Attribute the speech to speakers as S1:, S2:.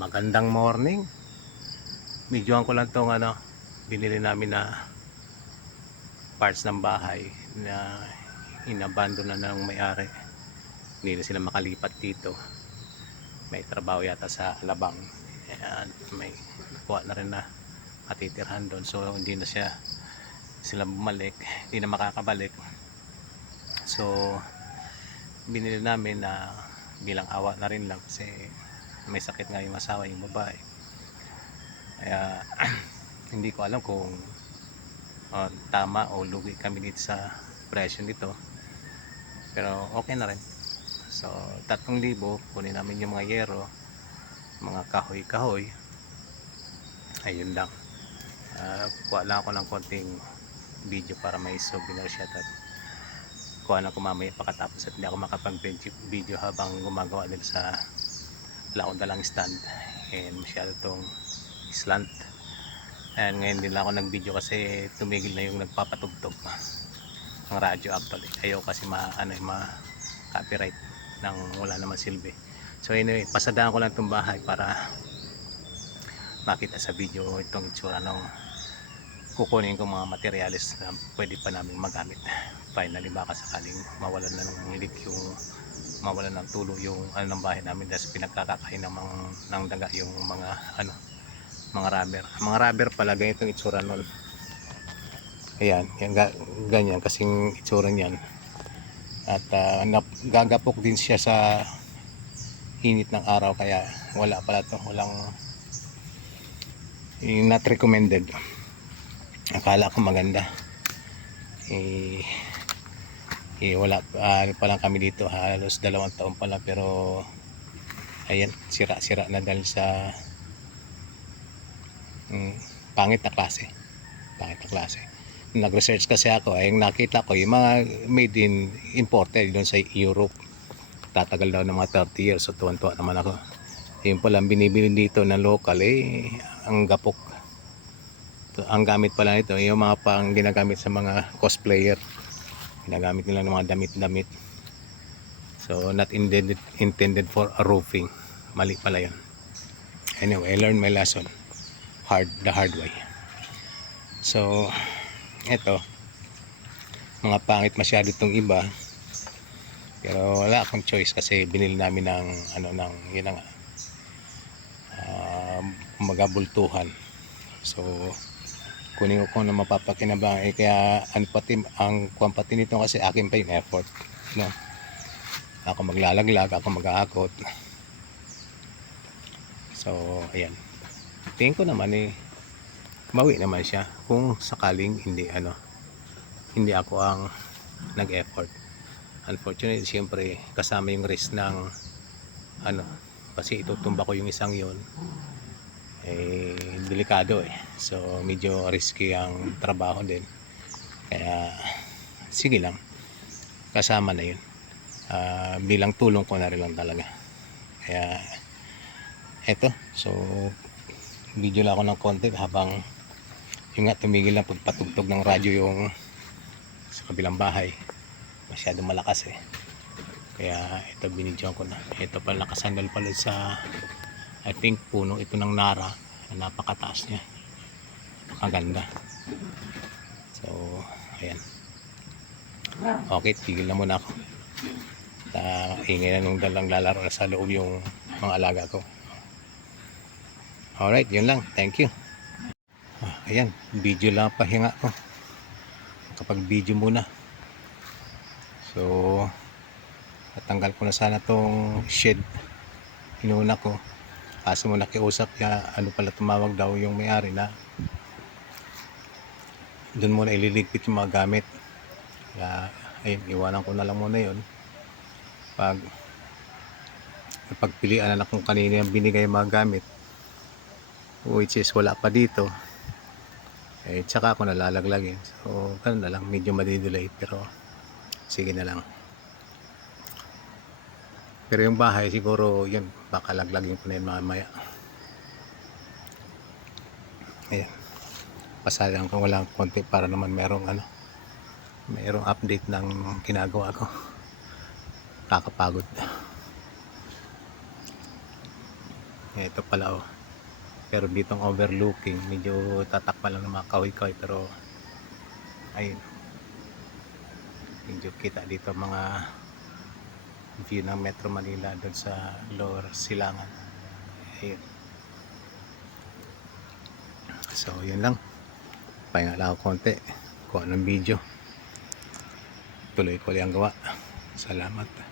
S1: magandang morning. Medyoan ko lang tong ano, binili namin na parts ng bahay na inabandon na ng may-ari. Hindi na sila makalipat dito. May trabaho yata sa Alabang. Ayan, may kuha na rin na matitirhan doon. So hindi na siya sila bumalik, hindi na makakabalik. So binili namin na bilang awa na rin lang kasi may sakit nga yung asawa yung babae. Kaya hindi ko alam kung uh, tama o lugi kami dito sa presyo nito. Pero okay na rin. So 3,000 kunin namin yung mga yero mga kahoy kahoy ayun lang. Uh, kuha lang ako ng konting video para may souvenir siya at kuha na ko mamaya pagkatapos at hindi ako makapag video habang gumagawa nila sa wala akong dalang stand. And masyado tong slant. And ngayon din lang ako nag video kasi tumigil na yung nagpapatugtog ng radyo actually. Ayaw kasi ma, ano, ma copyright nang wala naman silbi. So anyway pasadaan ko lang itong bahay para makita sa video itong itsura ng kukunin ko mga materyales na pwede pa namin magamit. Finally baka sakaling mawalan na ng leak yung mawalan ng tulo yung ano ng bahay namin dahil pinagkakakain ng, mga, ng daga yung mga ano mga rubber. Mga rubber pala ganitong itsura nun. Ayan yan, ga, ganyan kasing itsura niyan. At uh, nap, gagapok din siya sa init ng araw kaya wala pala to walang not recommended. Akala ko maganda. Eh eh, wala uh, pa lang kami dito halos dalawang taon pa lang pero ayan sira sira na dahil sa mm, pangit na klase. Pangit na klase. Nag-research kasi ako ay yung nakita ko yung mga made in imported doon sa Europe tatagal daw ng mga 30 years so tuwan-tuwa naman ako. Yun pala binibili dito ng local eh ang gapok. Ang gamit pala nito yung mga pang ginagamit sa mga cosplayer ginagamit nila ng mga damit-damit. So not intended, intended for a roofing. Mali pala yun. Anyway I learned my lesson. Hard the hard way. So eto. Mga pangit masyado itong iba. Pero wala akong choice kasi binili namin ng ano ng yun na nga. Uh, magabultuhan so kunin ko kung na mapapakinabang eh kaya ang pati ang kuwan pati nito kasi akin pa yung effort no? Ako maglalaglag ako mag-aakot. So ayan. Tingin ko naman eh mawi naman siya kung sakaling hindi ano hindi ako ang nag-effort. Unfortunately siyempre kasama yung risk ng ano kasi itutumba ko yung isang yon eh delikado eh. So medyo risky ang trabaho din. Kaya sige lang. Kasama na yun. Ah, bilang tulong ko na rin lang talaga. Kaya eto. So video lang ako ng konti habang yung nga tumigil lang pagpatugtog ng radyo yung sa kabilang bahay. Masyado malakas eh. Kaya ito binidyoan ko na. Ito pala nakasandal pala sa I think puno ito ng nara na napakataas niya. Napakaganda. So ayan. Okay tigil na muna ako. Uh, ingay na nung dalang lalaro na sa loob yung mga alaga ko. Alright yun lang. Thank you. Ah, ayan video lang ang pahinga ko. Kapag video muna. So natanggal ko na sana tong shed. Inuna ko kaso mo nakiusap ya ano pala tumawag daw yung may-ari na doon muna ililigpit yung mga gamit. Kaya ayun iwanan ko na lang muna yun. Pag pagpilian na kung kanina yung binigay yung mga gamit which is wala pa dito. Eh tsaka ako nalalaglag eh. So ganun na lang. Medyo madidelay pero sige na lang pero yung bahay siguro yun baka laglagin ko na yun mamaya ayan pasalang ko walang konti para naman merong ano merong update ng ginagawa ko kakapagod ito pala oh. Pero ditong overlooking, medyo tatakpan lang ng mga kahoy-kahoy pero ayun. Medyo kita dito mga view ng Metro Manila doon sa Lower Silangan. Ayun. So, yun lang. Pahinga lang ako konti. Kung anong video. Tuloy ko ulit ang gawa. Salamat.